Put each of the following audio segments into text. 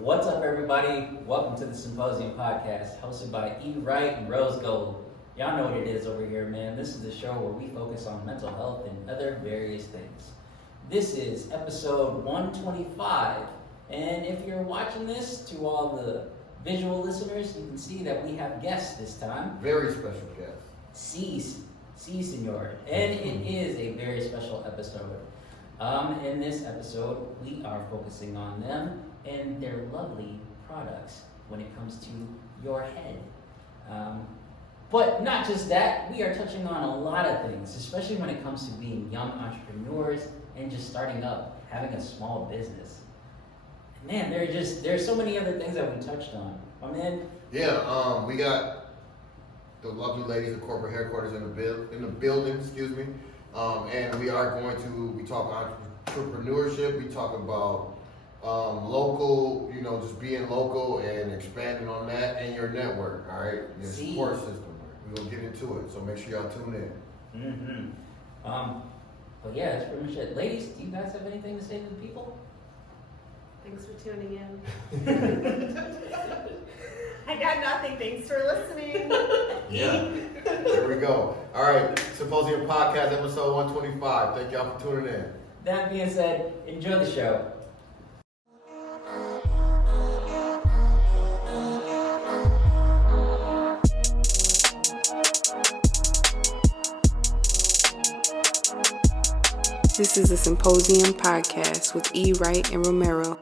What's up, everybody? Welcome to the Symposium podcast, hosted by Wright and Rose Gold. Y'all know what it is over here, man. This is the show where we focus on mental health and other various things. This is episode 125, and if you're watching this, to all the visual listeners, you can see that we have guests this time. Very special guest. Si, senor. And it is a very special episode. In this episode, we are focusing on them and their lovely products when it comes to your head. But not just that, we are touching on a lot of things, especially when it comes to being young entrepreneurs and just starting up, having a small business. Man, there's so many other things that we touched on. My man. Yeah, we got the lovely ladies at corporate headquarters in the building, and we talk entrepreneurship, we talk about local, just being local and expanding on that and your network, all right? Your support system. We're gonna get into it, so make sure y'all tune in. But yeah, that's pretty much it. Ladies, do you guys have anything to say to the people? Thanks for tuning in. I got nothing. Thanks for listening. Yeah. There we go. All right, Symposium Podcast, episode 125. Thank y'all for tuning in. That being said, enjoy the show. This is the Symposium Podcast with Wright and Romero.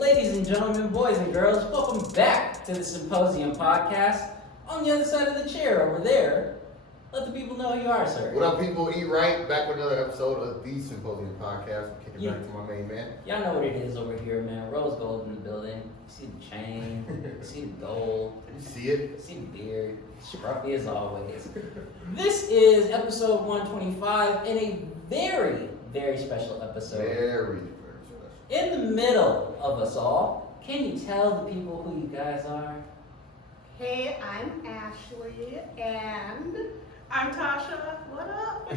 Ladies and gentlemen, boys and girls, welcome back to the Symposium Podcast. On the other side of the chair over there, let the people know who you are, sir. What up, people? Wright, back with another episode of the Symposium Podcast. I'm kicking back to my main man. Y'all know what it is over here, man. Rose gold in the building. You see the chain, you see the gold. You see it? You see the beard. Scruffy as always. This is episode 125 and a very, very special episode. Very special. In the middle of us all, can you tell the people who you guys are? Hey, I'm Ashley, and I'm Tasha. What up?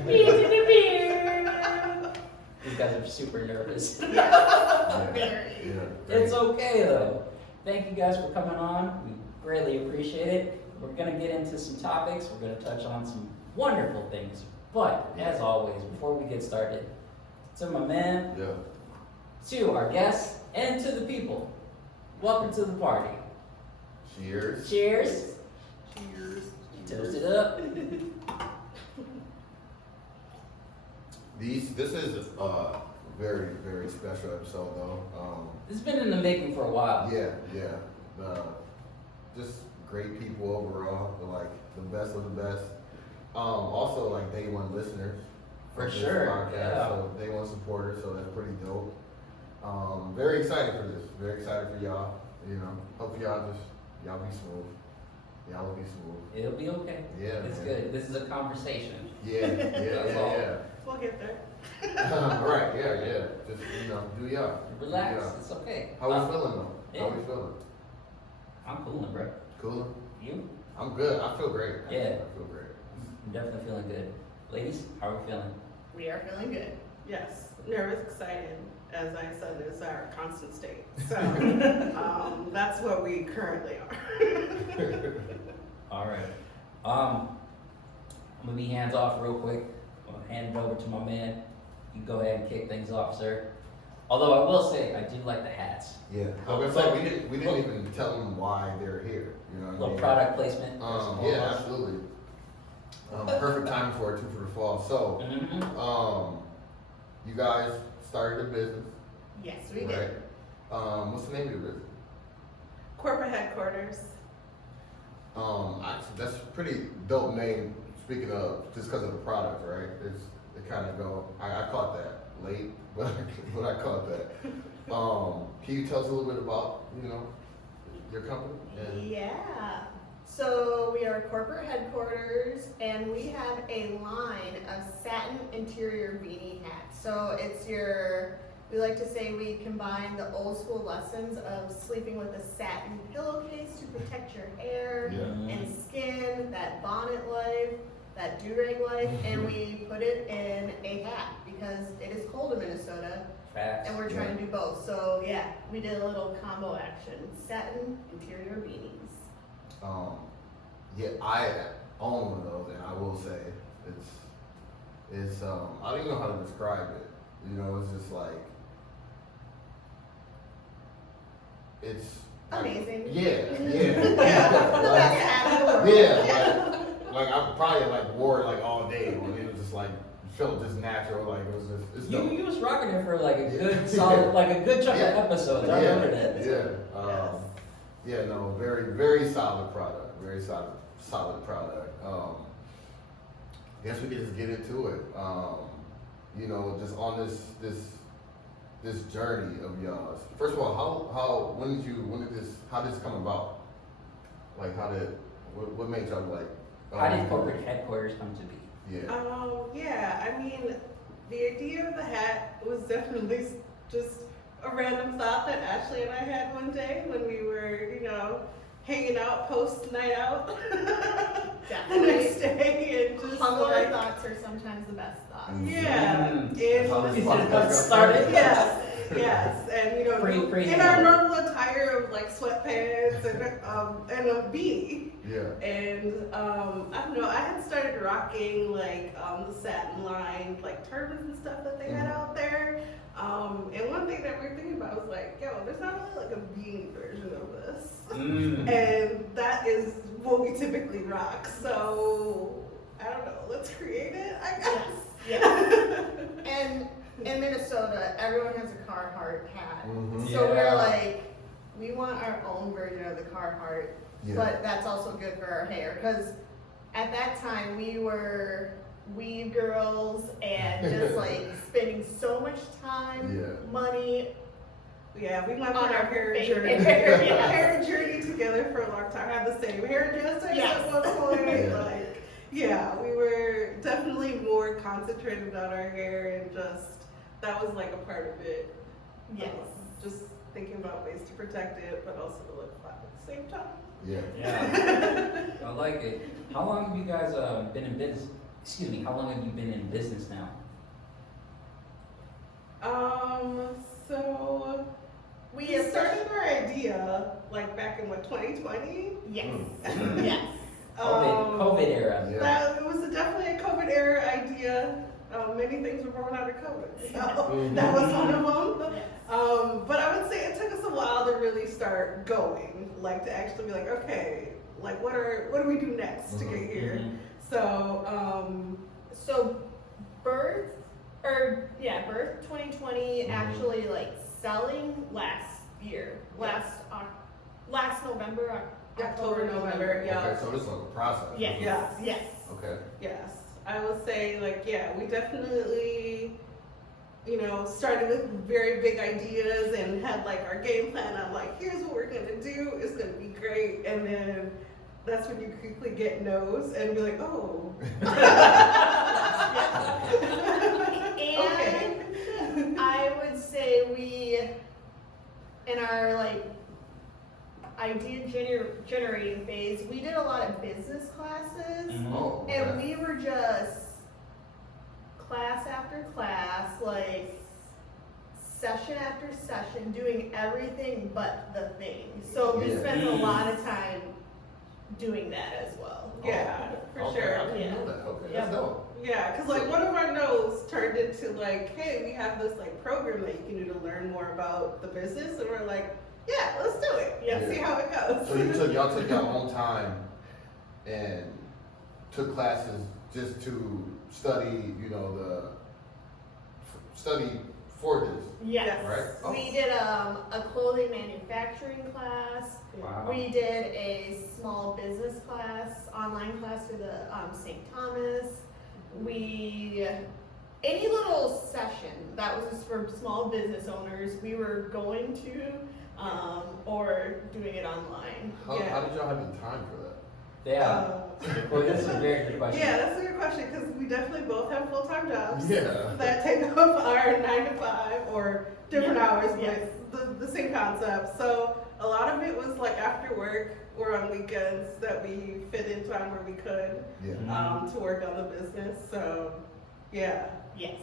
You guys are super nervous. Very. It's okay though. Thank you guys for coming on. We greatly appreciate it. We're going to get into some topics. We're going to touch on some wonderful things. But as always, before we get started, to my man, to our guests, and to the people, welcome to the party. Cheers. Cheers. Cheers. Toast it up. This is a very, very special episode, though. It's been in the making for a while. Yeah. Just great people overall, like the best of the best. Also, like day one listeners For this sure. podcast, Yeah. so day one supporters, so that's pretty dope. Very excited for this. Very excited for y'all. Hope y'all be smooth. Y'all will be smooth. It'll be okay. Yeah, It's man. good. This is a conversation. Yeah. We'll get there. Right, yeah. Just, do y'all. Relax. Do y'all. It's okay. How we feeling, though? Yeah. How we feeling? I'm cooling, bro. Cool? You? I'm good. I feel great. Yeah. I feel great. I'm definitely feeling good. Ladies, how are we feeling? We are feeling good. Yes. Nervous, excited, as I said, is our constant state. So that's what we currently are. All right. I'm gonna be hands off real quick. I'm gonna hand it over to my man. You go ahead and kick things off, sir. Although I will say, I do like the hats. Yeah. I was gonna say, we didn't even tell them why they're here. You know what I Little mean? product placement. Yeah, absolutely. Perfect timing for it too for the fall. So, Mm-hmm. you guys started a business, Yes, we right? did. What's the name of your business? Corporate headquarters. Actually, that's a pretty dope name. Speaking of, just because of the product, right? It kind of go. I caught that late, but I caught that. Can you tell us a little bit about your company? Yeah. So we are corporate headquarters, and we have a line of satin interior beanie hats. So we like to say we combine the old school lessons of sleeping with a satin pillowcase to protect your hair and skin, that bonnet life, that do-rag life, and we put it in a hat because it is cold in Minnesota Facts. and we're trying to do both. So yeah, we did a little combo action, satin interior beanies. Yeah, I own one of those, and I will say it's I don't even know how to describe it. You know, it's just like it's Amazing. Yeah. The best hat in the world. Yeah, like I probably like wore it like all day, and it was just like felt just natural, like it was just it's dope. You was rocking it for like a good solid, like a good chunk of episodes. I remember that. Yeah, no, very, very solid product. Very solid product. Guess we can just get into it. You know, just on this journey of y'all's. First of all, how did this come about? Like, what made y'all like? How did corporate headquarters come to be? Yeah. I mean, the idea of the hat was definitely just a random thought that Ashley and I had one day when we were, you know, hanging out post night out the next day, and just Humbler like, thoughts are sometimes the best thoughts. yeah, That's how this and podcast got started. yes, and you know, Pre- in our normal attire of like sweatpants and a beanie. Yeah. And I don't know, I had started rocking like the satin lined like turbans and stuff that they had out there. And one thing that we were thinking about was like, yo, there's not really like a beanie version of this. And that is what we typically rock. So I don't know, let's create it, I guess. Yes. And in Minnesota, everyone has a Carhartt hat. So Yeah. we're like, we want our own version of the Carhartt, Yeah. but that's also good for our hair. Because at that time, we were weed girls and just like spending so much time, money. Yeah, we went On on our our hair fake journey. hair, yes. Hair journey together for a long time. I had the same hairdresser Yes. at one point. Yeah. Like, yeah, we were definitely more concentrated on our hair, and just that was like a part of it. Yes. Just thinking about ways to protect it, but also to look fun at the same time. Yeah. Yeah, I like it. How long have you guys been in business? Excuse me. How long have you been in business now? So we started our idea like back in what, 2020? Yes. Mm. Yes. COVID era. Yeah. That it was definitely a COVID era idea. Many things were born out of COVID, so that was one of them. Yes. But I would say it took us a while to really start going, like to actually be like, okay, like what do we do next to get here? So birth 2020, actually like selling last year, last November, October, November, yeah. Okay, so this is like a process. Yes. Yeah. Yes. Okay. Yes, I would say like, yeah, we definitely, you know, started with very big ideas and had like our game plan on like, here's what we're gonna do, it's gonna be great, and then that's when you quickly get no's and be like, oh. And I would say we, in our like idea generating phase, we did a lot of business classes, Oh. and Okay. we were just class after class, like session after session, doing everything but the thing. So we Yeah. spent a lot of time doing that as well. Yeah, for Okay, sure. I didn't Yeah. know that. Okay, Yeah. that's dope. Yeah, because like one of our no's turned into like, hey, we have this like program that you can do to learn more about the business, and we're like, yeah, let's do it. Yeah. See how it goes. So y'all took your own time and took classes just to study, you know, study for this, Yes. right? Oh. We did a clothing manufacturing class. Wow. We did a small business class, online class through the St. Thomas. Any little session that was just for small business owners, we were going to, or doing it online. How did y'all have the time for that? Yeah. Well, that's a very good question. Yeah, that's a good question because we definitely both have full-time jobs Yeah. that take up our 9 to 5 or different hours, Yes. but the same concept. So a lot of it was like after work or on weekends that we fit in time where we could Yeah. to work on the business. So yeah. Yes.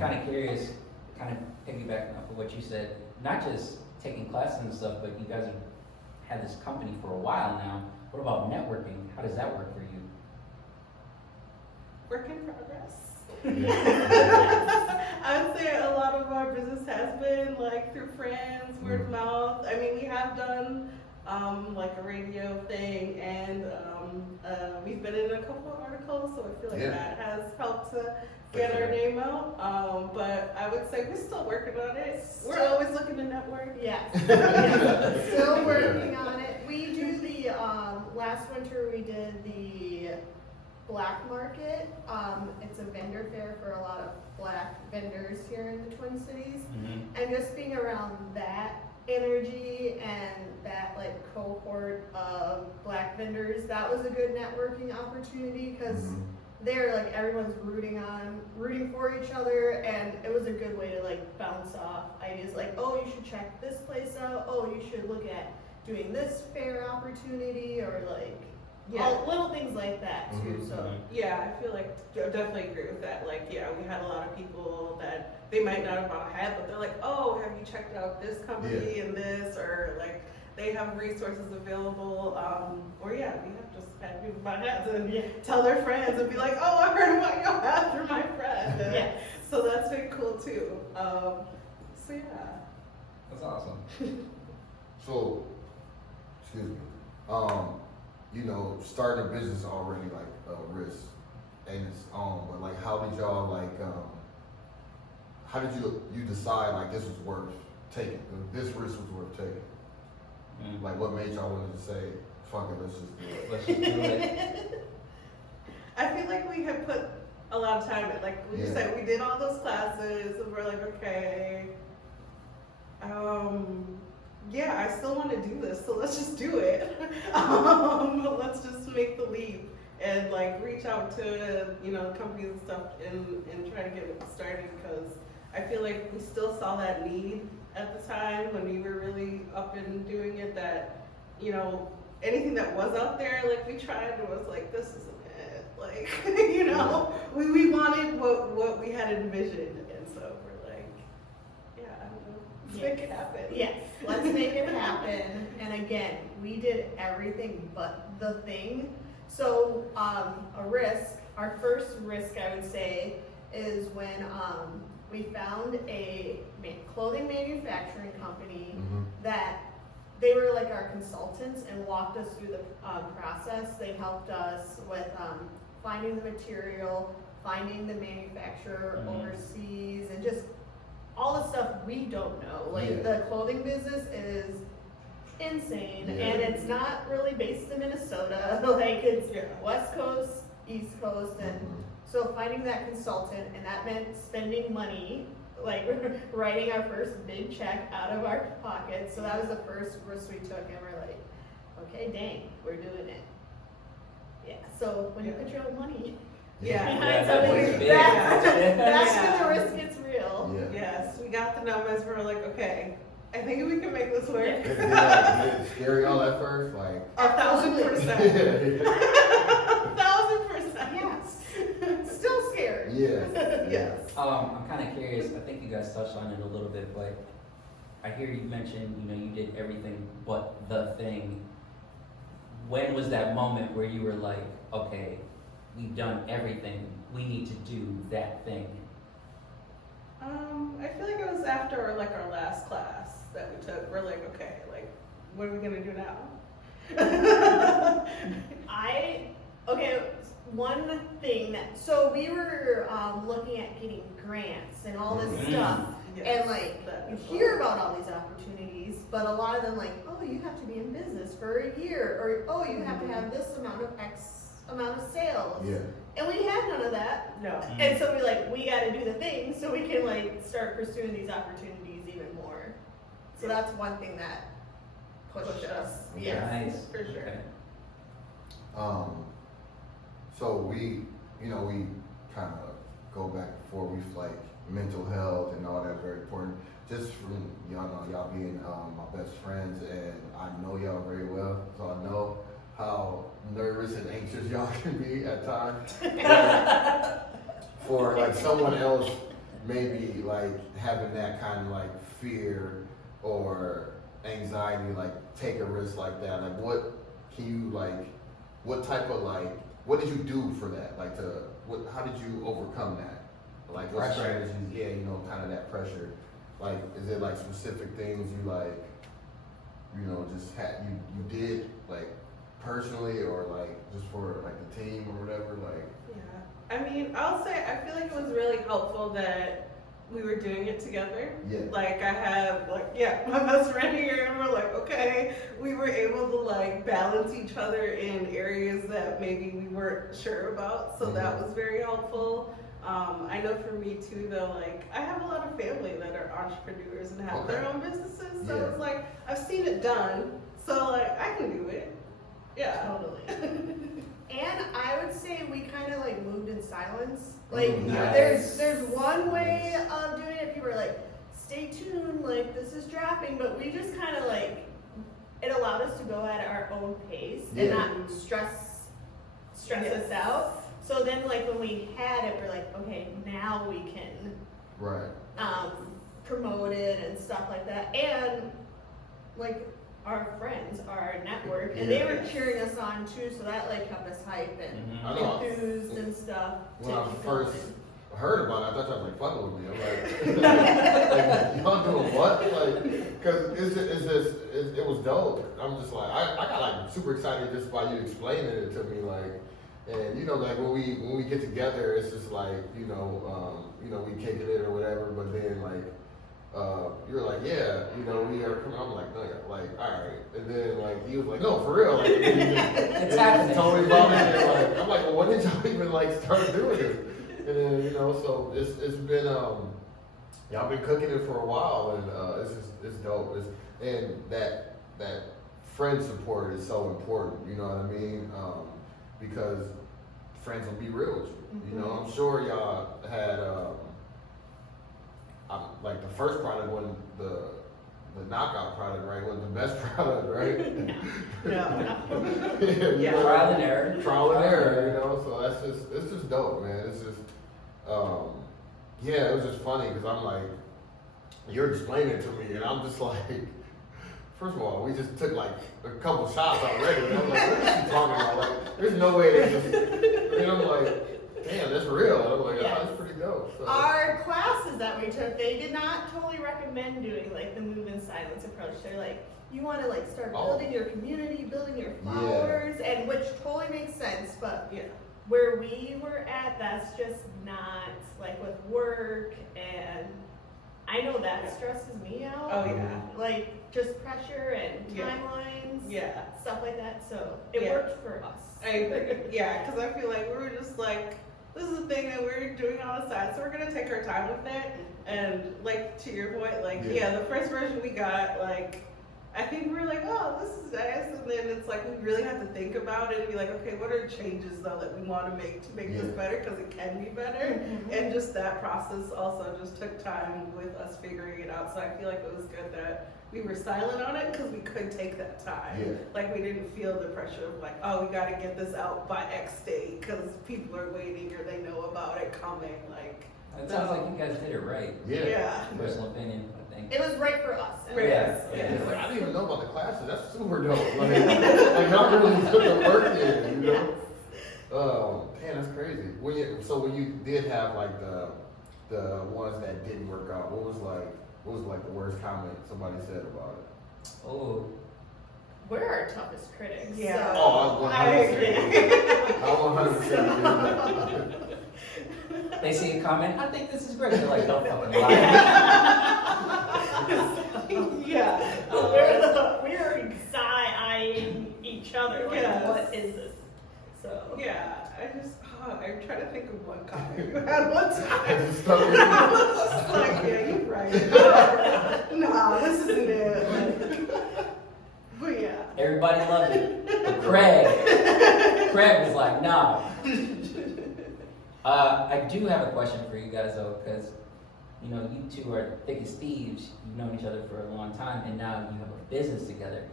kind of curious, kind of piggybacking off of what you said, not just taking classes and stuff, but you guys have had this company for a while now. What about networking? How does that work for you? Work in progress. Yeah. I would say a lot of our business has been like through friends, word of mouth. I mean, we have done like a radio thing, and we've been in a couple of articles, so I feel like that has helped to get our name out. But I would say we're still working on it. We're always looking to network. Yes. Still working on it. We do the, last winter we did the Black Market. It's a vendor fair for a lot of Black vendors here in the Twin Cities. And just being around that energy and that like cohort of Black vendors, that was a good networking opportunity because they're like everyone's rooting for each other, and it was a good way to like bounce off ideas like, oh, you should check this place out, oh, you should look at doing this fair opportunity, or like all little things like that too. So yeah, I feel like I definitely agree with that. Like, yeah, we had a lot of people that they might not have ahead, but they're like, oh, have you checked out this company and this, or like they have resources available, or we have just had people butt heads and tell their friends and be like, oh, I heard about your ad through my friend. And so that's been cool too. So yeah. That's awesome. So, excuse me. You know, starting a business already like a risk and its own, but like how did y'all like how did you decide like this was worth taking? This risk was worth taking? Like what made y'all want to say, fuck it, let's just do it. Let's just do it. I feel like we had put a lot of time in, like we said, we did all those classes and we're like, okay, yeah, I still want to do this, so let's just do it. Let's just make the leap and like reach out to, you know, companies and stuff and try to get it started, because I feel like we still saw that need at the time when we were really up and doing it, that, you know, anything that was out there, like we tried and was like, this isn't it. Like, you know, we wanted what we had envisioned, and so we're like, yeah, I don't know, let's make it happen. yes, let's make it happen. And again, we did everything but the thing. So our first risk I would say is when we found a clothing manufacturing company that they were like our consultants and walked us through the process. They helped us with finding the material, finding the manufacturer overseas, and just all the stuff we don't know. Like the clothing business is insane, and it's not really based in Minnesota. Like it's West Coast, East Coast, and so finding that consultant, and that meant spending money, like writing our first big check out of our pockets. So that was the first risk we took, and we're like, okay, dang, we're doing it. Yeah. So when you put your own money behind something, that's when the risk gets real. Yes, we got the numbers. We're like, okay, I think we can make this work. Did it scary all at first? Like 1,000%. 1,000%. Yes. Still scared. Yes. I'm kind of curious. I think you guys touched on it a little bit, but I hear you mentioned, you know, you did everything but the thing. When was that moment where you were like, okay, we've done everything, we need to do that thing? I feel like it was after our last class that we took. We're like, okay, like, what are we gonna do now? One thing so we were looking at getting grants and all this stuff, and like you hear about all these opportunities, but a lot of them like, oh, you have to be in business for a year, or oh, you have to have this amount of sales. And we had none of that. No. And so we got to do the thing so we can like start pursuing these opportunities even more. So that's one thing that pushed us. Yeah, nice. For sure. Okay. So we kind of go back and forth with like mental health and all that, very important. Just from y'all being my best friends, and I know y'all very well, so I know how nervous and anxious y'all can be at times. For like someone else maybe like having that kind of like fear or anxiety, like take a risk like that? Like what can you like, what type of like, what did you do for that? Like how did you overcome that? Like what Pressure. strategies, yeah, you know, kind of that pressure. Like, is it like specific things you like, you know, just had, you did like personally or like just for like the team or whatever, like? Yeah. I mean, I'll say I feel like it was really helpful that we were doing it together. Yeah. Like I have my best friend here and we're like, okay, we were able to like balance each other in areas that maybe we weren't sure about. So that was very helpful. I know for me too though, like I have a lot of family that are entrepreneurs and have their own businesses. So it's like I've seen it done. So like I can do it. Yeah. Totally. And I would say we kind of like moved in silence. Like Nice. there's one way of doing it. People are like, stay tuned, like this is dropping, but we just kind of like, it allowed us to go at our own pace and not stress us out. So then like when we had it, we're like, okay, now we can promote it and stuff like that. And like our friends, our network, and they were cheering us on too, so that like kept us hype and enthused and stuff. When I first heard about it, I thought y'all was like fucking with me. I'm like, like y'all doing what? Like, cause it was dope. I'm just like, I got like super excited just by you explaining it to me, like, and you know, like when we get together, it's just like, you know, we kicking it or whatever, but then like, you're like, yeah, you know, we are coming. I'm like, no, like, all right. And then like he was like, no, for real. Like, It's happening. Told me about it. And, like, I'm like, well, when did y'all even like start doing it? And then you know, so it's been y'all been cooking it for a while, and it's dope. And that friend support is so important. You know what I mean? Because friends will be real with you. You know, I'm sure y'all had. Like the first product wasn't the knockout product, right? Wasn't the best product, right? No. Yeah. Trial and error. Trial and error, you know. So it's just dope, man. It's just, it was just funny because I'm like, you're explaining it to me, and I'm just like, first of all, we just took like a couple shots already. And I'm like, what is she talking about? Like, there's no way they just. And I'm like, damn, that's real. I'm like, oh, that's pretty dope. So. Our classes that we took, they did not totally recommend doing like the move in silence approach. They're like, you want to like start building your community, building your followers, and which totally makes sense. But where we were at, that's just not like with work, and I know that stresses me out. Oh yeah. Like just pressure and timelines, stuff like that. So it worked for us. I agree. Yeah, because I feel like we were just like, this is the thing that we're doing on the side, so we're gonna take our time with it. And like to your point, like the first version we got, like I think we were like, oh, this is nice, and then it's like we really have to think about it and be like, okay, what are changes though that we want to make this better, because it can be better. And just that process also just took time with us figuring it out. So I feel like it was good that we were silent on it because we could take that time. Like we didn't feel the pressure of like, oh, we got to get this out by X date because people are waiting or they know about it coming. Like it sounds like you guys did it right. Yeah. Personal opinion, I think. It was right for us. It's like, I didn't even know about the classes. That's super dope. Like y'all really put the work in, you know? Man, that's crazy. When you did have like the ones that didn't work out, what was like the worst comment somebody said about it? Oh. We're our toughest critics. Yeah. So Oh, I 100%. They see a comment, I think this is great. They're like, don't fucking lie. We're side-eyeing each other. Like, what is this? So I try to think of one comment you had one time. I was just like, yeah, you're right. No, this isn't it. But yeah. Everybody loved it. But Craig was like, no. I do have a question for you guys though, because you know you two are thick as thieves. You've known each other for a long time, and now you have a business together.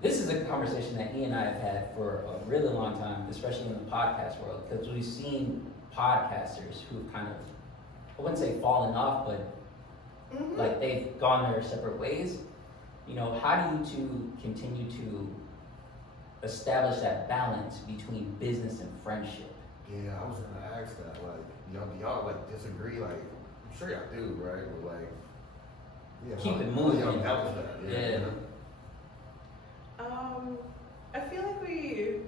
This is a conversation that he and I have had for a really long time, especially in the podcast world, because we've seen podcasters who've kind of I wouldn't say fallen off, but Mhm. like they've gone their separate ways. You know, how do you two continue to establish that balance between business and friendship? Yeah, I was gonna ask that. Like, y'all like disagree? Like, I'm sure y'all do, right? But like, yeah, Keep how- it how moving. y'all balance that? Yeah. You know? I feel like we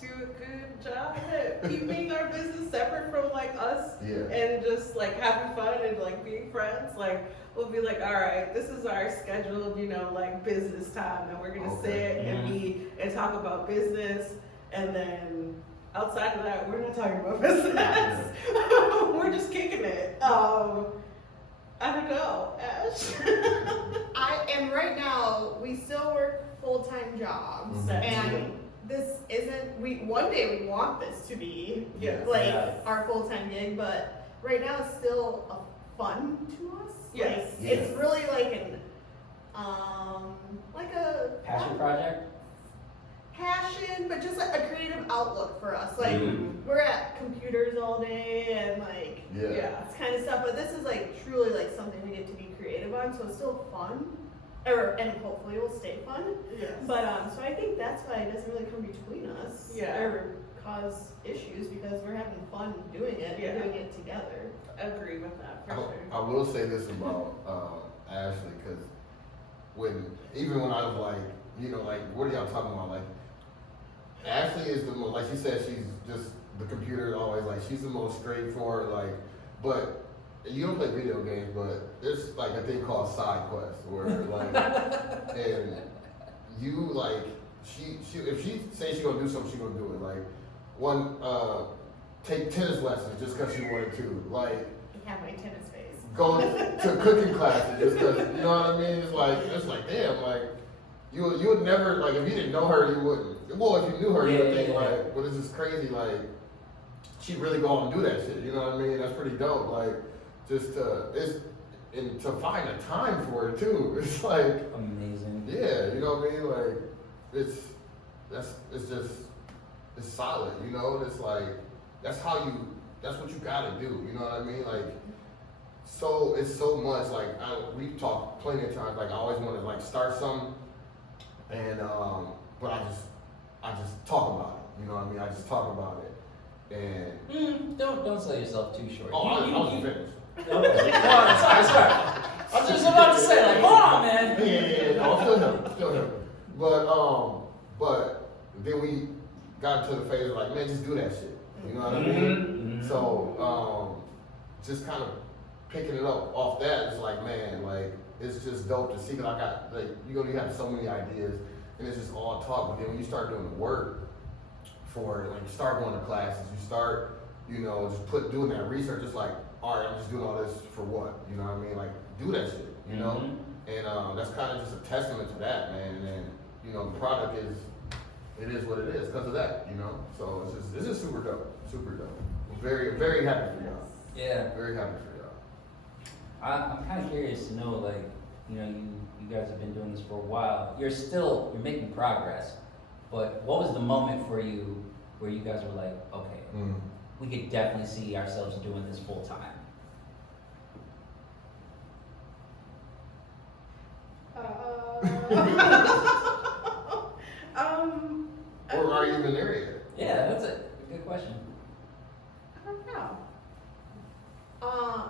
do a good job at keeping our business separate from like us Yeah. and just like having fun and like being friends. Like we'll be like, all right, this is our scheduled, like business time, and we're gonna Okay. sit and Mhm. meet and talk about business, and then outside of that, we're not talking about business. We're just kicking it. I don't know, Ash. And right now we still work full-time jobs, Mhm. and this isn't. One day we want this to be Yes. like Yeah. our full-time gig, but right now it's still a fun to us. Yes. Like, it's really like an like a Passion project? passion, but just like a creative outlook for us. Like Mhm. we're at computers all day and like Yeah. Yeah. this kind of stuff, but this is like truly like something we get to be creative on, so it's still fun, and hopefully it will stay fun. Yes. But so I think that's why it doesn't really come between us, Yeah. or cause issues, because we're having fun doing it, Yeah. and doing it together. I agree with that for sure. I will say this about Ashley, because even when I was like, like, what are y'all talking about? Like, Ashley is the most, like she said, she's just, the computer is always like, she's the most straightforward, like, but you don't play video games, but there's like a thing called side quest where like, and you like, she if she says she gonna do something, she gonna do it. Like, take tennis lessons just because she wanted to. Like, I have my tennis face. go to cooking classes just because, you know what I mean? It's like damn, like you would never, like, if you didn't know her, you wouldn't. Well, if you knew her, you would think like, well, this is crazy. Like, she'd really go out and do that shit. You know what I mean? That's pretty dope. Like, just and to find a time for it too. It's like, Amazing. yeah, you know what I mean? Like, it's solid. You know, it's like that's what you gotta do. You know what I mean? Like. So it's so much like we've talked plenty of times. Like, I always want to like start something, and but I just talk about it. You know what I mean? I just talk about it, and Don't sell yourself too short. I was finished. Okay. Sorry. I was just about to say, like, hold on, man. Yeah, no, still him. But then we got to the phase of like, man, just do that shit. You know what I mean? Mhm. So just kind of picking it up off that, it's like, man, like, it's just dope to see. Cause I got, like, you have so many ideas, and it's just all talk. But then when you start doing the work for it, like, you start going to classes, you start, just doing that research. It's like, all right, I'm just doing all this for what? You know what I mean? Like, do that shit, you know? Mhm. And that's kind of just a testament to that, man. And then, the product is what it is because of that, So it's just super dope, super dope. I'm very, very happy for y'all. Yeah. Very happy for y'all. I'm kind of curious to know, like, you guys have been doing this for a while. You're making progress, but what was the moment for you where you guys were like, okay, we could definitely see ourselves doing this full time? Or are you even there yet? Yeah, that's a good question. I don't know.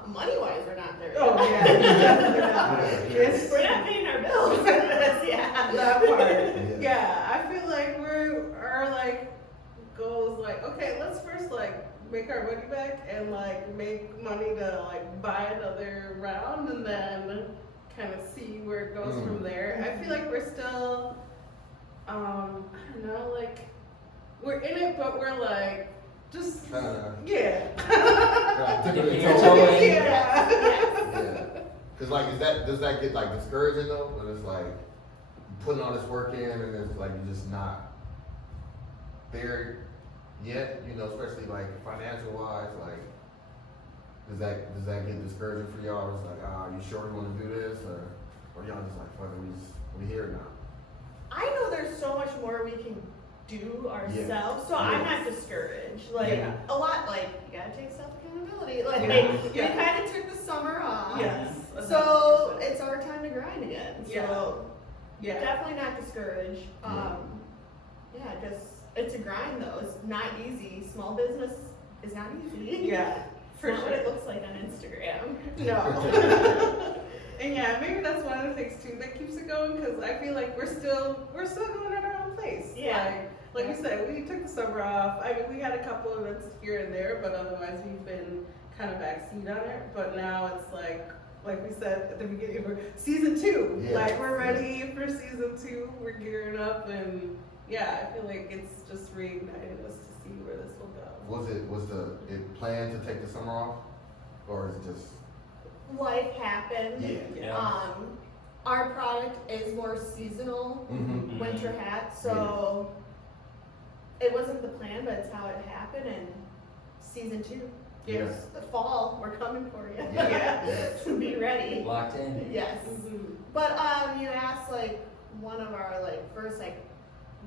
Money-wise, we're not there. Oh yet. yeah, definitely not. Yes. We're not paying our bills. Yeah. That part. Yeah, I feel like our like goals, like, okay, let's first like make our money back and like make money to like buy another round, and then kind of see where it goes from there. I feel like we're still, I don't know, like we're in it, but we're like just yeah. Dipping your toe in. Yeah. Yeah. Cause like, does that get like discouraging though? When it's like putting all this work in and it's like you're just not there yet, especially like financial wise, like does that get discouraging for y'all? It's like, you sure you want to do this, or y'all just like, fuck it, we here now? I know there's so much more we can do ourselves. So I'm not discouraged. Like Yeah. a lot, like you gotta take self accountability. Like Yeah. we kind of took the summer off. Yes. So it's our time to grind again. So Yeah. definitely not discouraged. Just it's a grind though. It's not easy. Small business is not easy. Yeah. For Not sure. what it looks like on Instagram. No. And yeah, maybe that's one of the things too that keeps it going, because I feel like we're still going at our own pace. Yeah. Like we said, we took the summer off. I mean, we had a couple of events here and there, but otherwise we've been kind of backseat on it. But now it's like we said at the beginning, we're season 2. Yeah. Like we're ready for season 2. We're gearing up, and yeah, I feel like it's just reignited us to see where this will go. Was it planned to take the summer off, or is it just? Life happened. Yeah. Our product is more seasonal, Mm-hmm. winter hat, so it wasn't the plan, but it's how it happened. And season 2, Yes. the fall, we're coming for you. Yeah. Be ready. Locked in. Yes. Mhm. But you asked like one of our first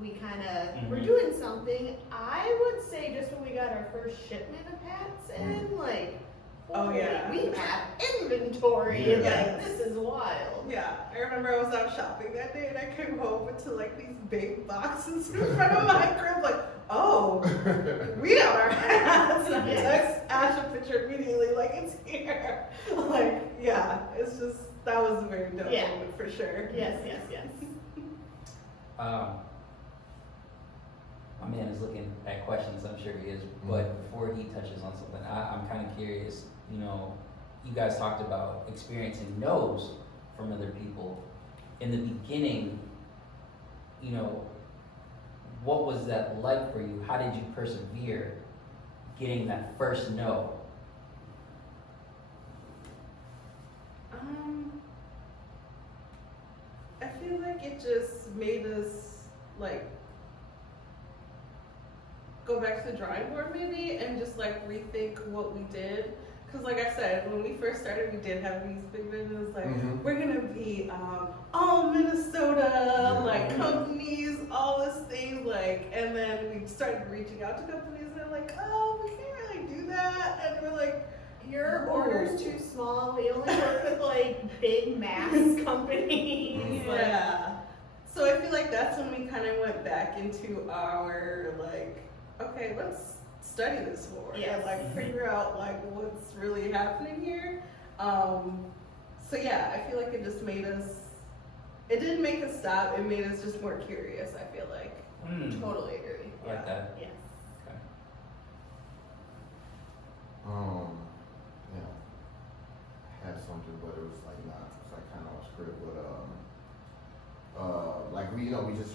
we kind of were Mhm. doing something. I would say just when we got our first shipment of hats in, Oh, yeah. we have inventory. Yeah. And this is wild. Yeah, I remember I was out shopping that day and I came home with these big boxes in front of my crib, like, oh, we have our hats. And I text Ash a picture immediately, like, it's here. Like, yeah, it's just, that was a very dope Yeah. moment for sure. Yes. My man is looking at questions, I'm sure he is, but before he touches on something, I'm kind of curious, you guys talked about experiencing no's from other people. In the beginning, what was that like for you? How did you persevere getting that first no? I feel like it just made us, go back to the drawing board maybe and just rethink what we did. Because like I said, when we first started, we did have these big visions, Mhm. we're gonna be all Minnesota, Yeah. companies, all this thing, and then we started reaching out to companies and they're like, oh, we can't really do that. And we're like, Your Oh. order's too small. We only work with big mass companies. yeah. So I feel like that's when we kind of went back into our okay, let's study this more Yes. and figure out what's really happening here. So yeah, I feel like it just made us. It didn't make us stop. It made us just more curious. I feel like. Totally agree. I like that. Yes. Okay. Yeah. I had something, but it was not. It's kind of off script, but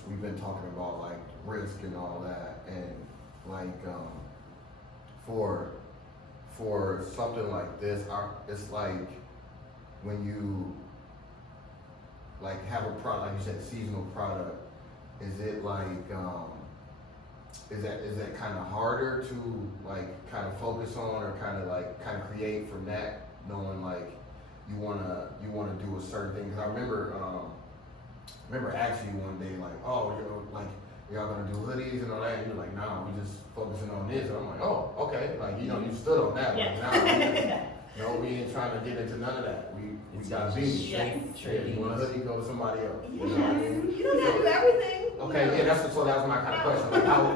we've been talking about risk and all that, and for something like this, it's when you have a product, like you said, seasonal product. Is it is that kind of harder to kind of focus on, or kind of create from that, knowing you wanna do a certain thing? Because I remember asking you one day y'all gonna do hoodies and all that, and you're like, nah, we just focusing on this. And I'm like, oh, okay, you stood on that. Yes. No, we ain't trying to get into none of that. We It's got just beanies. Yes. Yeah, you want a hoodie, go to somebody else. You know what I Yes. mean? You don't have to do everything. Okay, yeah, that was my kind of question.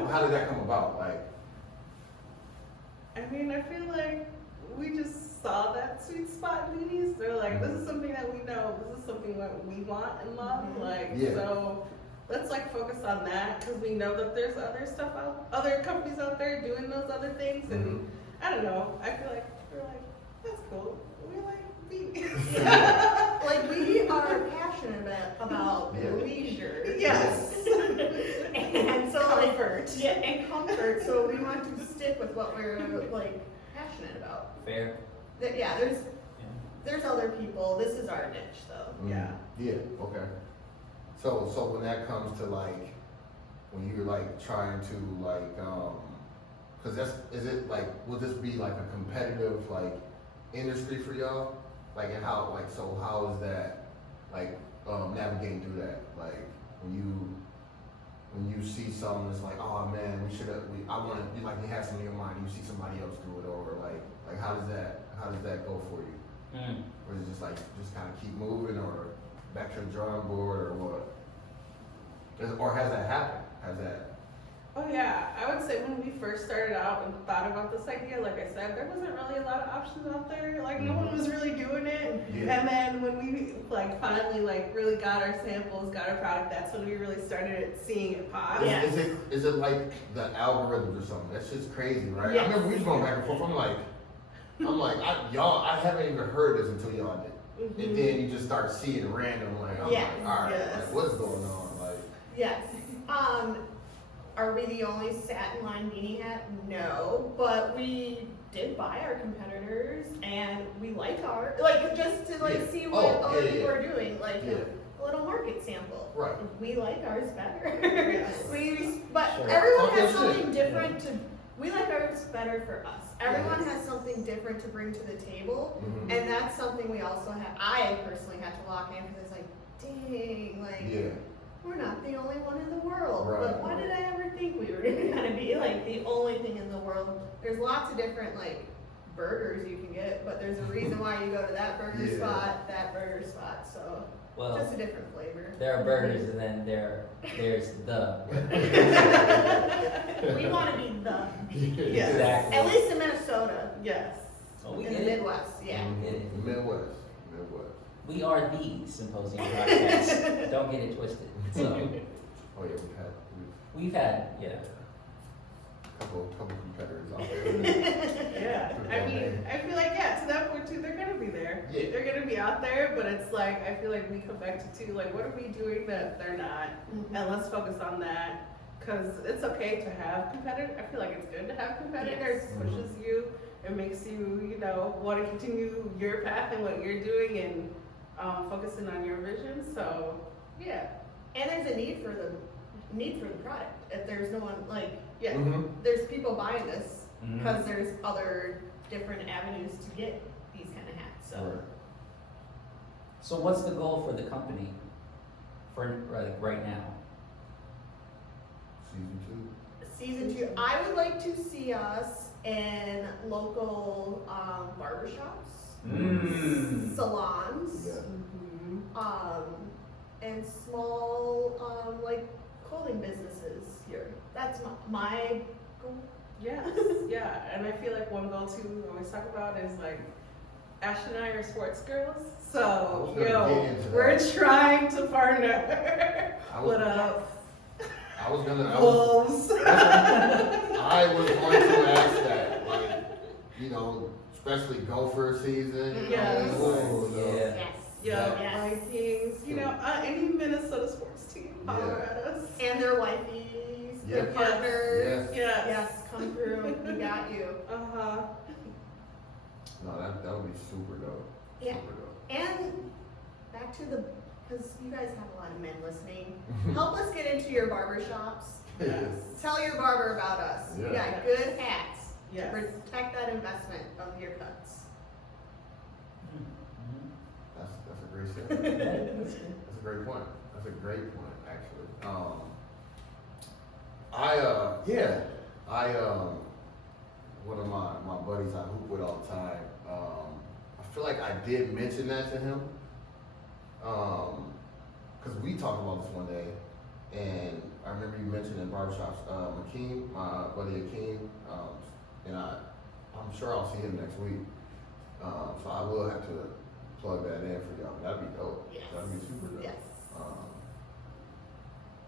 How did that come about? I mean, I feel like we just saw that sweet spot in beanies. They're like, this is something that we know. This is something that we want and love. Mhm. Yeah. So let's focus on that, because we know that there's other companies out there doing those other things. And I don't know. I feel like we're that's cool. We like beanies. We are passionate about Yeah. leisure. Yes. And so Comfort. and comfort. So we want to stick with what we're passionate about. Fair. Yeah, there's other people. This is our niche though. Yeah. Yeah, okay. So when that comes to when you're trying to cause will this be a competitive industry for y'all? And how how is that navigating through that? When you when you see something that's like, oh man, I want to, like you have something in your mind, you see somebody else do it, or like how does that go for you? Or is it just like, just kind of keep moving, or back to the drawing board, or what? Or has that happened? Oh yeah, I would say when we first started out and thought about this idea, like I said, there wasn't really a lot of options out there. Like no one was really doing it. Yeah. And then when we like finally like really got our samples, got our product, that's when we really started seeing it pop. Yeah. Is it like the algorithms or something? That's just crazy, right? Yes. I remember we was going back and forth. I'm like, I haven't even heard this until y'all did. Mm-hmm. And then you just start seeing random, like, I'm Yes. like, all right, Yes. like, what's going on? Like, Yes. Are we the only satin line beanie hat? No, but we did buy our competitors, and we like our, like, just to like Yeah. see what Oh, other yeah, people yeah. are doing, like Yeah. a little market sample. Right. We like ours better. Yes. But Sure. everyone Okay, has sure. something different to. We like ours better for us. Everyone Yes. has something different to bring to the table, Mhm. and that's something we also have. I personally had to lock in because it's like, dang, like. yeah. We're not the only one in the world. Right. But why did I ever think we were gonna be like the only thing in the world? There's lots of different like burgers you can get, but there's a reason why you go to that burger Yeah. spot, that burger spot. So Well, just a different flavor. there are burgers, and then there's the. We want to be the. Yes. Exactly. At least in Minnesota, Yes. Oh, we in get the it. Midwest, yeah. Mhm. Get it. Midwest. We are the Symposium podcast. Don't get it twisted. So Oh yeah, we've had, yeah. couple competitors out there. Yeah. I mean, I feel like, yeah, to that point too, they're gonna be there. Yeah. They're gonna be out there, but it's like, I feel like we come back to too, like, what are we doing that they're not? Mhm. And let's focus on that. Cause it's okay to have competitors. I feel like it's good to have competitors. Yes. It pushes you. It makes you, you know, want to continue your path and what you're doing and focusing on your vision. So, yeah. And there's a need for the product. If there's no one like, Yeah. Mhm. there's people buying this Mhm. because there's other different avenues to get these kind of hats. So. Right. So what's the goal for the company for like right now? Season 2. Season 2, I would like to see us in local barbershops, Mm. salons, Yeah. Mm-hmm. and small like clothing businesses here. That's my goal. Yes, yeah, and I feel like one goal too we always talk about is like Ash and I are sports girls, I so was gonna get into we're that. trying to partner. I was- Put up I was wolves. I was going to ask that, like, you know, especially gopher season. Yes. Oh, no. Yeah. Yes. Yeah, Yes. Vikings, you know, any Minnesota sports team, holler at us. And their wifeys, their Yes. partners. Yes. Yes. Yes, come through. We got you. Uh-huh. No, that would be super dope. Yeah. Super dope. And back to the, because you guys have a lot of men listening. Help us get into your barber shops. Yes. Tell your barber about us. We Yeah. got good hats. Yes. Protect that investment of your cuts. Mhm. That's a great statement. That's a great point. That's a great point, actually. One of my buddies I hoop with all the time. I feel like I did mention that to him. Cause we talked about this one day, and I remember you mentioned in barbershops, Akeem, my buddy Akeem, and I'm sure I'll see him next week. So I will have to plug that in for y'all. That'd be dope. Yes. That'd be super dope. Yes.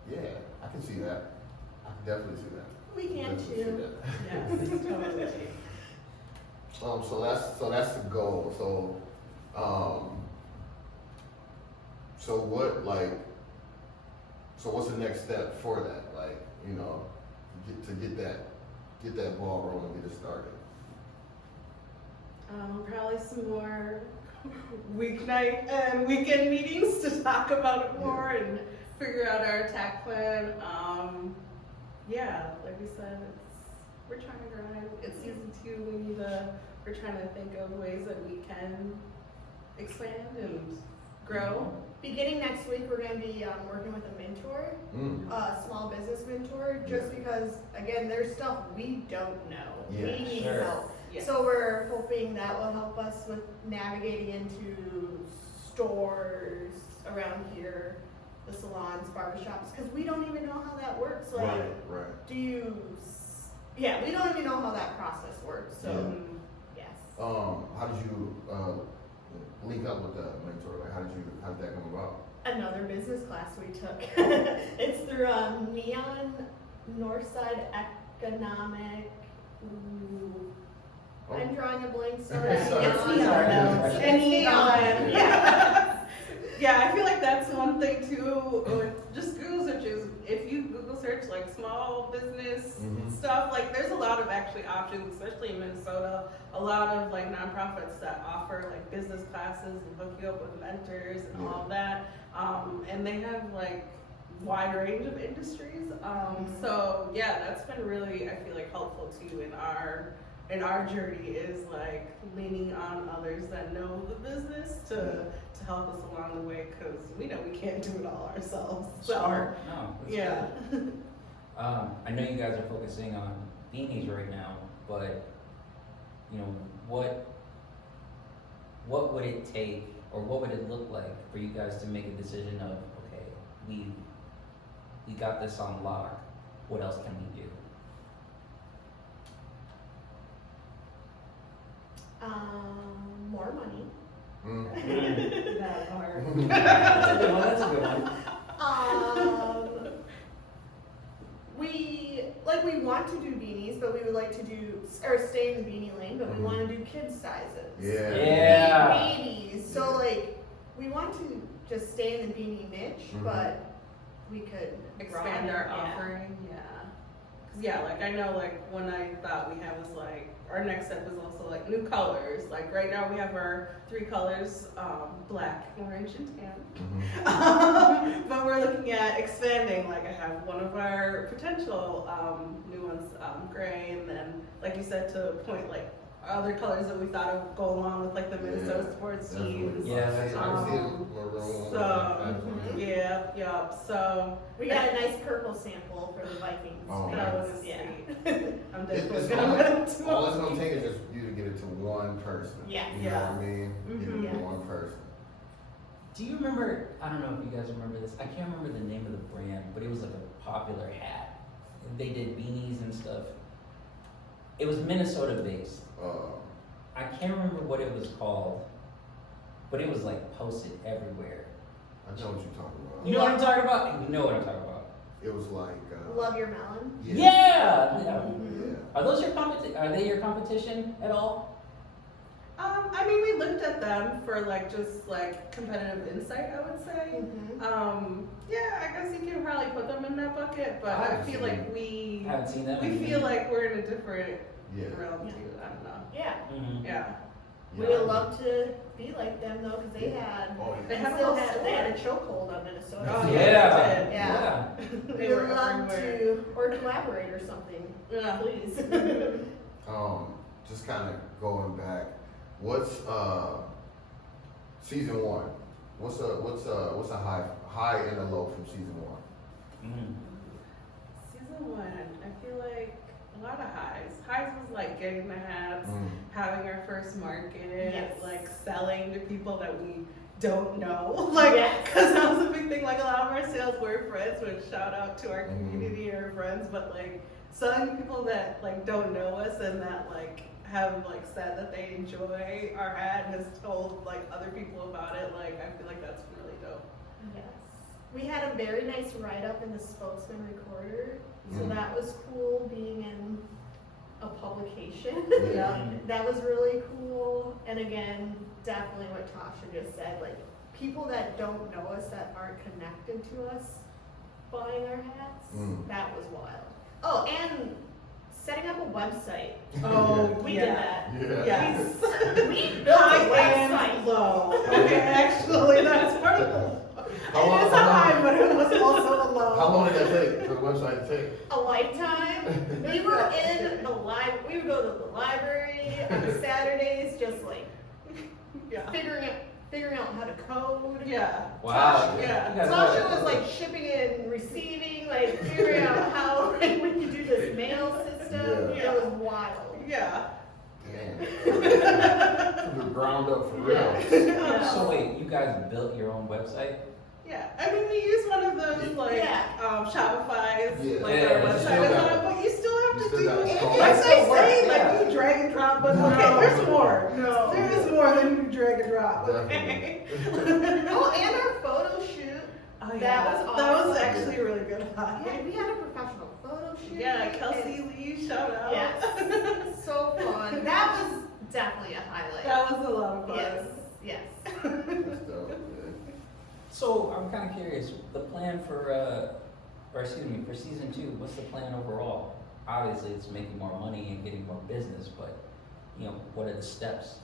Yeah, I can see that. I can definitely see that. We can Definitely see too. that. Yes, totally. So that's the goal. So what's the next step for that? Like, you know, to get that ball rolling, get it started. Probably some more weeknight and weekend meetings to talk about it more and figure out our attack plan. Yeah, like we said, we're trying to grind. It's season 2. We're trying to think of ways that we can expand and grow. Beginning next week, we're going to be working with a mentor, a small business mentor, just because, again, there's stuff we don't know. Yeah, We need sure. help. Yes. So we're hoping that will help us with navigating into stores around here, the salons, barbershops, because we don't even know how that works. Like, Right. yeah, we don't even know how that process works. So, yes. How did you link up with the mentor? Like, how did that come about? Another business class we took. It's through Neon Northside Economic. I'm drawing a blank. Sorry. Sorry. It's Sorry. Neon. Sorry. It's Neon. Yeah. Yeah, I feel like that's one thing too with just Google searches. If you Google search like small business stuff, like there's a lot of actually options, especially in Minnesota. A lot of like nonprofits that offer like business classes and hook you up with mentors and all that. And they have like wide range of industries. So yeah, that's been really, I feel like, helpful too in our journey, is like leaning on others that know the business to help us along the way, because we know we can't do it all ourselves. So Smart. No. That's yeah. good. I know you guys are focusing on beanies right now, but you know, what would it take, or what would it look like for you guys to make a decision of, okay, we got this on lock, what else can we do? More money. That hard. That's a good one. That's a good one. We want to do beanies, but we would like to do, or stay in the beanie lane, but we want to do kids sizes. Yeah. Babies. So like, we want to just stay in the beanie niche, but we could Expand our offering, yeah. 'Cause yeah, like I know, like when I thought we had was like, our next step is also like new colors. Like right now we have our 3 colors, black, orange, and tan. But we're looking at expanding. Like I have one of our potential new ones, gray, and then like you said, to point like other colors that we thought would go along with like the Minnesota sports teams. Yeah, that's maroon. So yeah. So We got a nice purple sample for the Vikings. Oh, that nice. was Yeah. sweet. I'm definitely It's gonna let them do all it's gonna take is just you to get it to one person. Yeah. You know what I mean? Get it Yeah. to one person. Do you remember, I don't know if you guys remember this, I can't remember the name of the brand, but it was like a popular hat. They did beanies and stuff. It was Minnesota based. I can't remember what it was called, but it was like posted everywhere. I know what you're talking about. You know what I'm talking about? You know what I'm talking about. It was like Love your melon. Yeah. Yeah. Are those your Are they your competition at all? I mean, we looked at them for like just like competitive insight, I would say. Yeah, I guess you can probably put them in that bucket, but I feel like we Haven't seen that. feel like we're in a different Yeah. realm too. I don't know. Yeah. Yeah. We would love to be like them though, because they had, They have a still whole had, they had a store. chokehold on Minnesota. Oh, Yeah. Yeah. They We were would love everywhere. to, or collaborate or something, Yeah. please. Just kind of going back, what's season 1? What's a high and a low from season 1? Season 1, I feel like a lot of highs. Highs was like getting the hats, having our first market, Yes. like selling to people that we don't know. Like, Yes. because that was a big thing. Like, a lot of our sales were friends, which shout out to our community or friends, but like selling to people that like don't know us and that like have like said that they enjoy our hat and has told like other people about it. Like, I feel like that's really dope. Yes. We had a very nice write-up in the Spokesman Recorder, so that was cool being in a publication. Yeah. That was really cool. And again, definitely what Tasha just said, like people that don't know us, that aren't connected to us buying our hats, that was wild. Oh, and setting up a website. Oh, We yeah. did that. Yeah. Yes. We built a High and website. low. Okay, actually, that's part of it. How long- It is a how long- high, but it was also a low. How long did that take for the website to take? A lifetime. We were in the we would go to the library on Saturdays, just like Yeah. figuring out how to code. Yeah. Wow. Yeah. You guys Tasha are- was like shipping and receiving, like figuring out how like, we could do this mail system. Yeah. It was wild. Yeah. Damn. From the ground up for real. Yeah. So wait, you guys built your own website? Yeah, I mean, we use one of those like Yeah. Shopify's, Yeah. like Yeah, our you website still is got- on, but you still have you to still do. got to scroll. Like It they still say, works, like yeah. you drag and drop, but No. okay, there's more. No. There is more than you drag and drop. Definitely. Okay. Oh, and our photo shoot. Oh, That yeah. was That was awesome. actually a really good Yeah, high. we had a professional photo shoot. Yeah, Kelsey Lee, shout out. Yes. So fun. That was definitely a highlight. That was a lot of fun. Yes. Yes. That's dope. Yeah. So I'm kind of curious, the plan for, or excuse me, for season 2, what's the plan overall? Obviously, it's making more money and getting more business, but you know, what are the steps?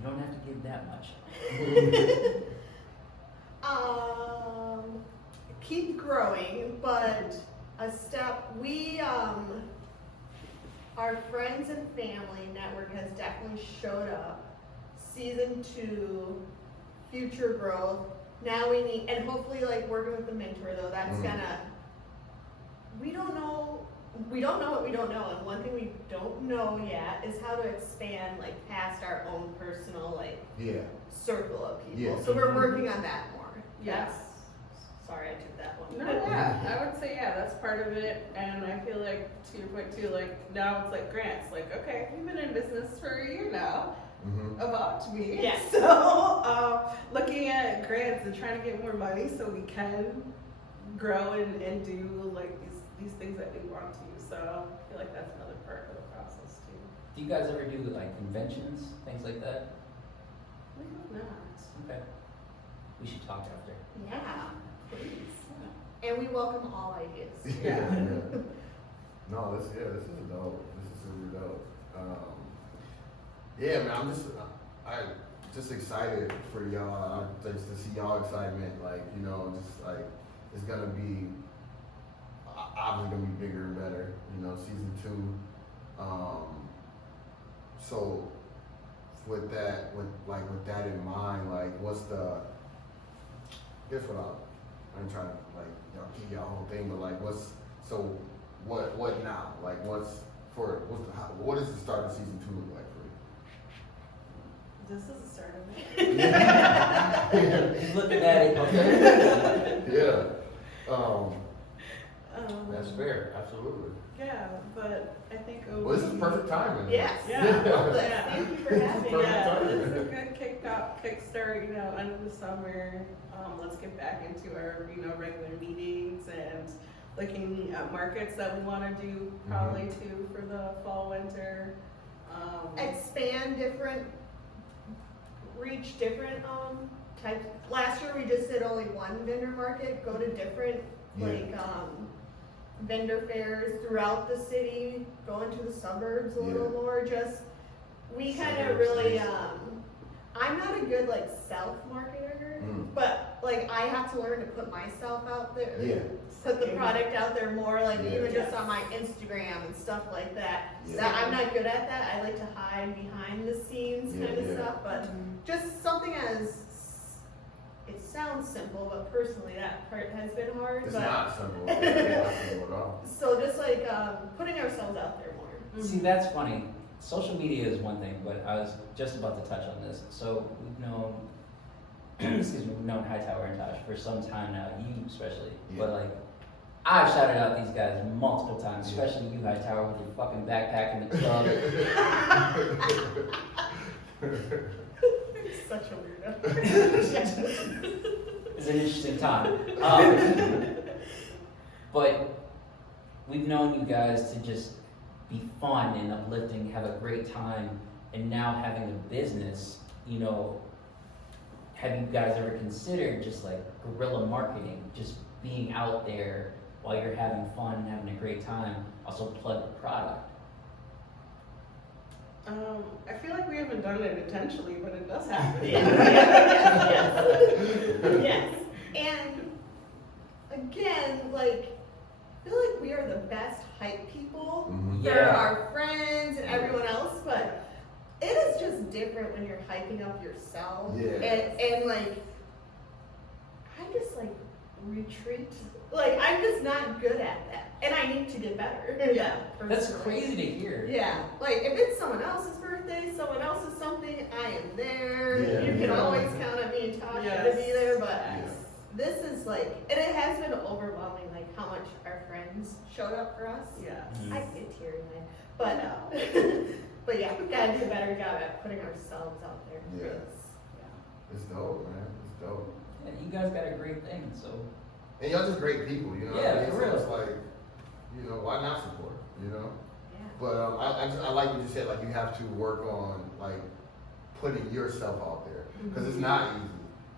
You don't have to give that much. Keep growing, but a step our friends and family network has definitely showed up. Season 2, future growth. Now we need, and hopefully like working with the mentor though, that's gonna, we don't know what we don't know, and one thing we don't know yet is how to expand like past our own personal like Yeah. circle of people. Yeah. So we're working on that more. Yes. That's- Sorry, I took that one. No, yeah, I would say yeah, that's part of it, and I feel like to your point too, like now it's like grants, like okay, we've been in business for a year now, Mm-hmm. about to be, Yes. so looking at grants and trying to get more money so we can grow and do like these things that we want to. So I feel like that's another part of the process too. Do you guys ever do like conventions, things like that? We have not. Okay. We should talk after. Yeah, please. And we welcome all ideas. Yeah. No, this is dope. This is super dope. Yeah, man, I just excited for y'all. Just to see y'all excitement, like you know, just like it's gonna be obviously gonna be bigger and better. You know, season 2. So with that in mind, like what's the? Here's what I'm trying to like give y'all whole thing, but like what now? Like what does the start of season 2 look like for you? This is the start of it. He's looking at it, okay? Yeah. That's fair. Absolutely. Yeah, but I think over. Well, this is perfect timing. Yes. Yeah. Yeah. Thank you for having Perfect us. Yeah, timing. this is a good kickstart, you know, end of the summer. Let's get back into our, you know, regular meetings and looking at markets that we want to do probably too for the fall, winter. Expand reach different types. Last year we just did only one vendor market, go to different vendor fairs throughout the city, go into the suburbs a little more, just, we kind of really, I'm not a good like self-marketer, but like I have to learn to put myself out there. Yeah. Put the product out there more, like Yeah. even just on my Instagram and stuff like that. Yeah. That I'm not good at that. I like to hide behind the scenes kind of stuff, but just something it sounds simple, but personally that part has been hard. It's but not simple. It's not simple at all. so just like putting ourselves out there more. See, that's funny. Social media is one thing, but I was just about to touch on this. So we've known, we've known Hightower and Tosh for some time now, you especially. Yeah. But like, I've shouted out these guys multiple times, Yeah. especially you, Hightower, with your fucking backpack in the club. Such a weirdo. It's an interesting time. But we've known you guys to just be fun and uplifting, have a great time, and now having a business, you know, have you guys ever considered just like guerrilla marketing, just being out there while you're having fun and having a great time, also plug the product? I feel like we haven't done it intentionally, but it does happen. Yes. And again, like, I feel like we are the best hype people for Yeah. our friends and everyone else, but it is just different different when you're hyping up yourself. Yeah. And like, I just like retreat. Like, I'm just not good at that. And I need to get better. Yeah. That's personally. crazy to hear. Yeah. Like, if it's someone else's birthday, someone else's something, I am there. Yeah. You can Yeah. always count on me and Tasha Yes. to be there. But Yeah. this is like, and it has been overwhelming, like how much our friends showed up for us. Yeah. Mhm. I get teary-eyed. But, No. but yeah, we gotta do a better job at putting ourselves out there. Yeah. 'cause, It's dope, man. It's dope. Yeah, you guys got a great thing, so And y'all just great people, you know what Yeah, I mean? for So real. it's like, you know, why not support, you know? Yeah. But I like what you said, like you have to work on like putting yourself out there because it's not easy.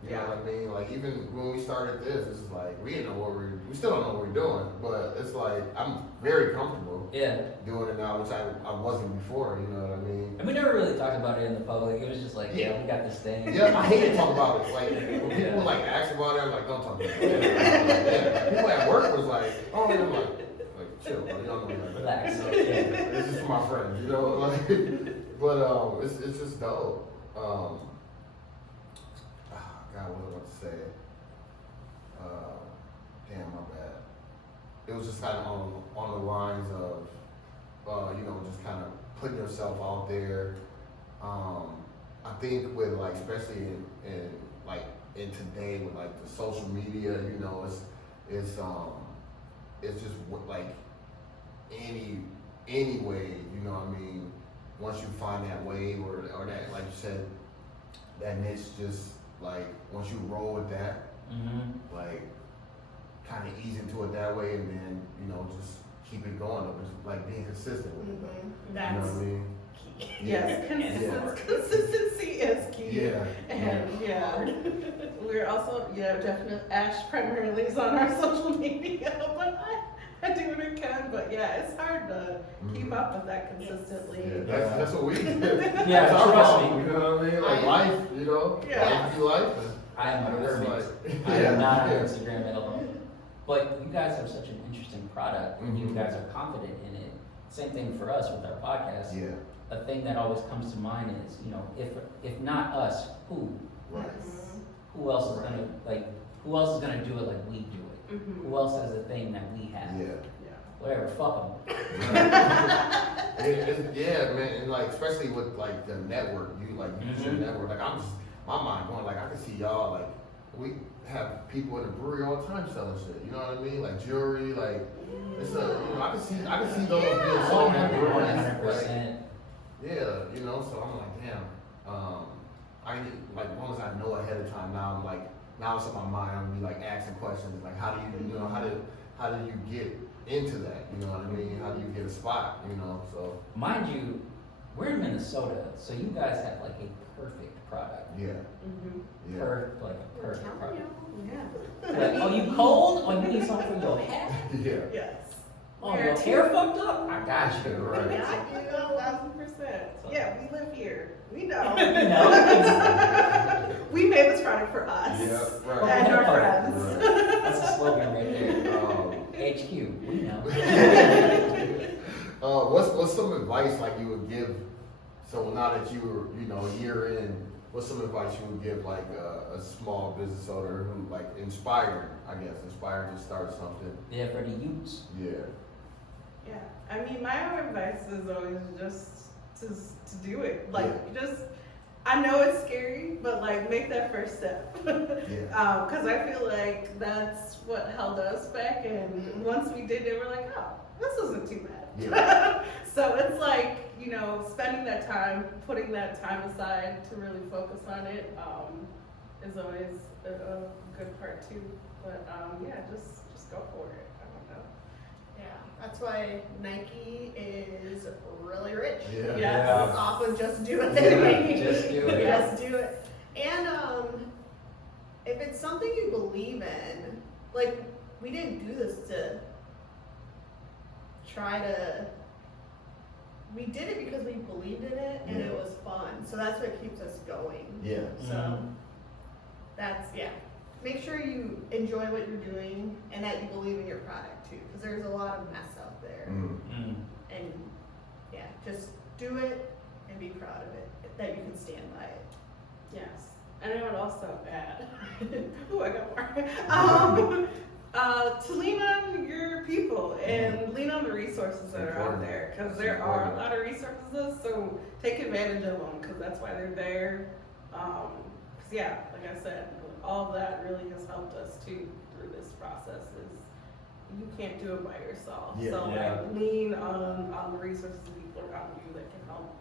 You know what I mean? Like even when we started this, it's like we didn't know we still don't know what we're doing, but it's like I'm very comfortable yeah. doing it now, which I wasn't before. You know what I mean? And we never really talked about it in the public. It was just like, yeah, Yeah. we got this thing. Yeah, I hate to talk about it. Like when people like ask about it, I'm like, don't talk about it. Yeah. People at work was like, oh, and I'm like chill, bro. You don't know that. Relax. You know, yeah, it's just for my friends, you know. Like, but it's just dope. God, what was I about to say? Damn, my bad. It was just kind of on the lines of, you know, just kind of putting yourself out there. I think with like, especially in like in today with like the social media, you know, it's just like any way, you know what I mean? Once you find that wave or that, like you said, that niche, just like once you roll with that, Mm-hmm. like kind of ease into it that way, and then you know just keep it going, or just like being consistent with it. Mhm. You know what I mean? Yes, Yeah. consistency is key. Yeah. And yeah, we're also, definitely, Ash primarily is on our social media, but I do what I can, but yeah, it's hard to keep up with that consistently. Yeah, that's what we did. Yeah, That's our trust problem, me. You know what I mean? Like life, you know? Yeah. Life be life. I am a It's hermit. like- I am not on Yeah. Instagram at all. But you guys have such an interesting product, and you Mhm. guys are confident in it. Same thing for us with our podcast. Yeah, A thing that always comes to mind is, you know, if not us, who? right. Who else is gonna who else is gonna do it like we do it? Mhm. Who else has a thing that we have? Yeah. Whatever, fuck them. Yeah, man, and like especially with like the network, you like use your Mhm. network. Like I'm just my mind going like I can see y'all like we have people in the brewery all the time selling shit. You know what I mean? Like jewelry, like it's a you know I can see those being sold in breweries. 100%. Yeah, you know, so I'm like, damn. I need, like, as long as I know ahead of time, now I'm like, now it's on my mind. I'm gonna be like asking questions, like, how do you know, how do you get into that? You know what I mean? How do you get a spot? You know, so Mind you, we're in Minnesota, so you guys have like a perfect product. yeah, Mhm. yeah. Perfect I'm product. telling you. Yeah. Like, oh, you cold? Oh, you need something for your hat? Yeah. Yes. Oh, your hair fucked up? I got you. Right. Yeah, you know, 1,000%. Yeah, we live here. We know. You know? We made this product for us. Yeah, right. And our Right. friends. That's a slogan right there. HQ, we know. What's some advice like you would give? So now that you're a year in, what's some advice you would give like a small business owner who like inspired to start something? Yeah, for the youths. Yeah. Yeah, I mean, my own advice is always just to do it. Like, just, I know it's scary, but like, make that first step. Yeah. Because I feel like that's what held us back, and once we did it, we're like, oh, this isn't too bad. Yeah. So it's like, you know, spending that time, putting that time aside to really focus on it, is always a good part too. But yeah, just go for it. I don't know. Yeah, that's why Nike is really rich. Yeah. Yeah. It's off of just do it. Yeah, just do it. Just do it. And if it's something you believe in, like we didn't do this to try to. We did it because we believed in it and it was fun. So that's what keeps us going. Yeah. So that's Make sure you enjoy what you're doing and that you believe in your product too, because there's a lot of mess out there. Mm. Mm. And just do it and be proud of it. that you can stand by it. Yes. And I would also add, ooh, I got more. To lean on your people and lean on the resources that are out there, because there are a lot of resources, so take advantage of them, because that's why they're there. 'Cause yeah, like I said, all of that really has helped us too through this process. Is you can't do it by yourself. Yeah. So Yeah. like lean on the resources of people around you that can help.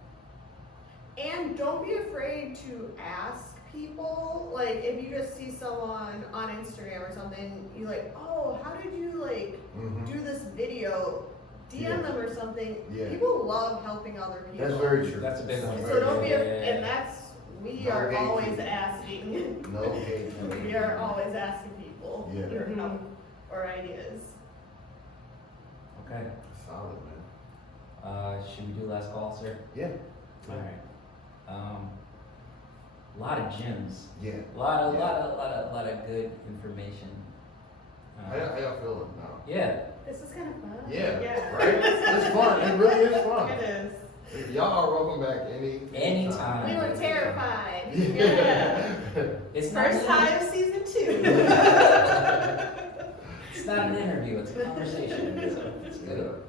And don't be afraid to ask people. Like, if you just see someone on Instagram or something, you like, oh, how did you like do this video? DM them or something. Yeah. People love helping other people. That's very true. That's a big one. So don't be, Yeah. and that's, we No are gatekeeping. always asking. No gatekeeping. We are always asking people Yeah. for help or ideas. Okay. Solid, man. Should we do last call, sir? Yeah. All right. A lot of gems. Yeah. A lot of good information. How y'all feeling now? Yeah. This is kind of fun. Yeah. Yeah. Right? It's fun. It really is fun. It is. Y'all are welcome back Anytime. We were terrified. Yeah. It's not First an time of season 2. It's not an interview. It's a conversation. So it's good.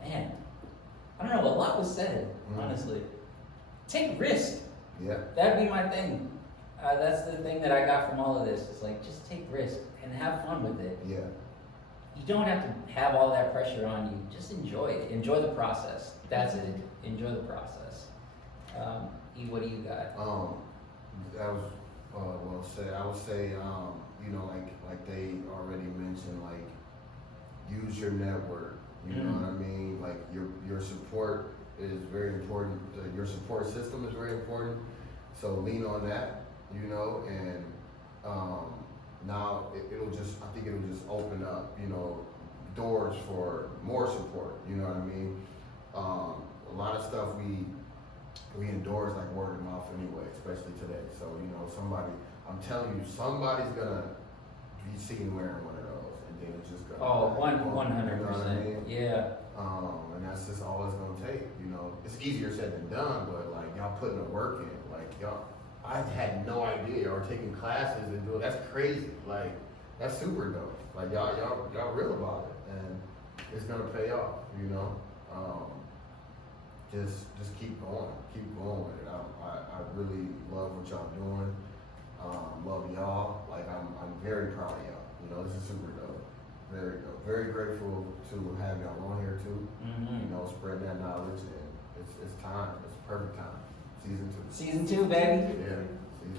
Man, I don't know. A lot was said. Honestly, take risk. Yeah. That'd be my thing. That's the thing that I got from all of this. It's like, just take risk and have fun with it. Yeah. You don't have to have all that pressure on you. Just enjoy it. Enjoy the process. That's it. Enjoy the process. E, what do you got? That was well said. I would say, you know, like they already mentioned, like use your network. You know what I mean? Like your support is very important. Your support system is very important. So lean on that. You know, and now it'll just, I think it'll just open up, you know, doors for more support. You know what I mean? A lot of stuff we endorse like word of mouth anyway, especially today. So, you know, I'm telling you, somebody's gonna be seen wearing one of those, and then it's just gonna. Oh, 100%. You know what I mean? Yeah. And that's just all it's gonna take. You know, it's easier said than done, but like y'all putting the work in, like y'all. I had no idea, or taking classes and doing. That's crazy. Like that's super dope. Like y'all real about it, and it's gonna pay off. You know. Just keep going with it. I really love what y'all doing. Love y'all. Like I'm very proud of y'all. You know, this is super dope. Very dope. Very grateful to have y'all on here too. You know, spreading that knowledge, and it's time. It's perfect time. Season 2. Season 2, baby. Yeah.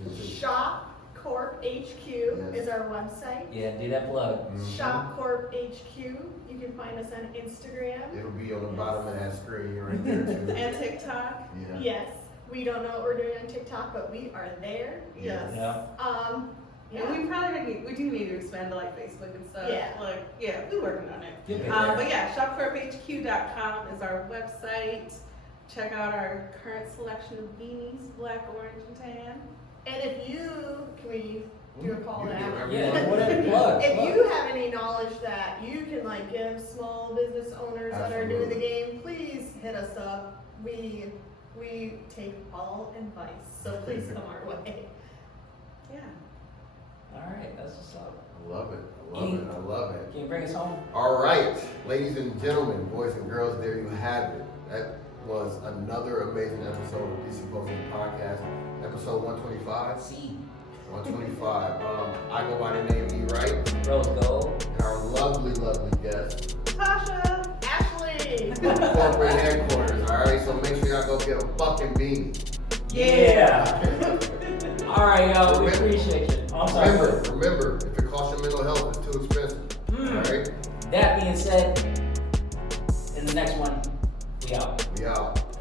Season 2. Shop Corp HQ is our website. Yeah, do that plug. Shop Corp HQ. You can find us on Instagram. It'll be on the bottom of that screen right there too. And TikTok. Yeah. Yes. We don't know what we're doing on TikTok, but we are there. Yes. Yeah. And we probably we do need to expand to like Facebook and stuff. Yeah. Like, yeah, we're working on it. Good. But yeah, shopcorphq.com is our website. Check out our current selection of beanies, black, orange, and tan. And if you, can we do a call You to can do action? whatever Yeah, whatever. Plug. If you have any knowledge that you can like give small business owners that are new to the game, please hit us up. We take all advice, so please come our way. Yeah. All right, that's what's up. I love it. Can you bring us home? All right, ladies and gentlemen, boys and girls, there you have it. That was another amazing episode of the Symposium podcast, episode 125. See. 125. I go by the name Wright. Rose Gold. And our lovely guest, Tasha. Ashley! corporate headquarters. All right, so make sure y'all go get a fucking beanie. Yeah. All right, y'all. We appreciate you. I'm sorry. Remember, if it costs your mental health, it's too expensive. All right. That being said, in the next one, we out. We out.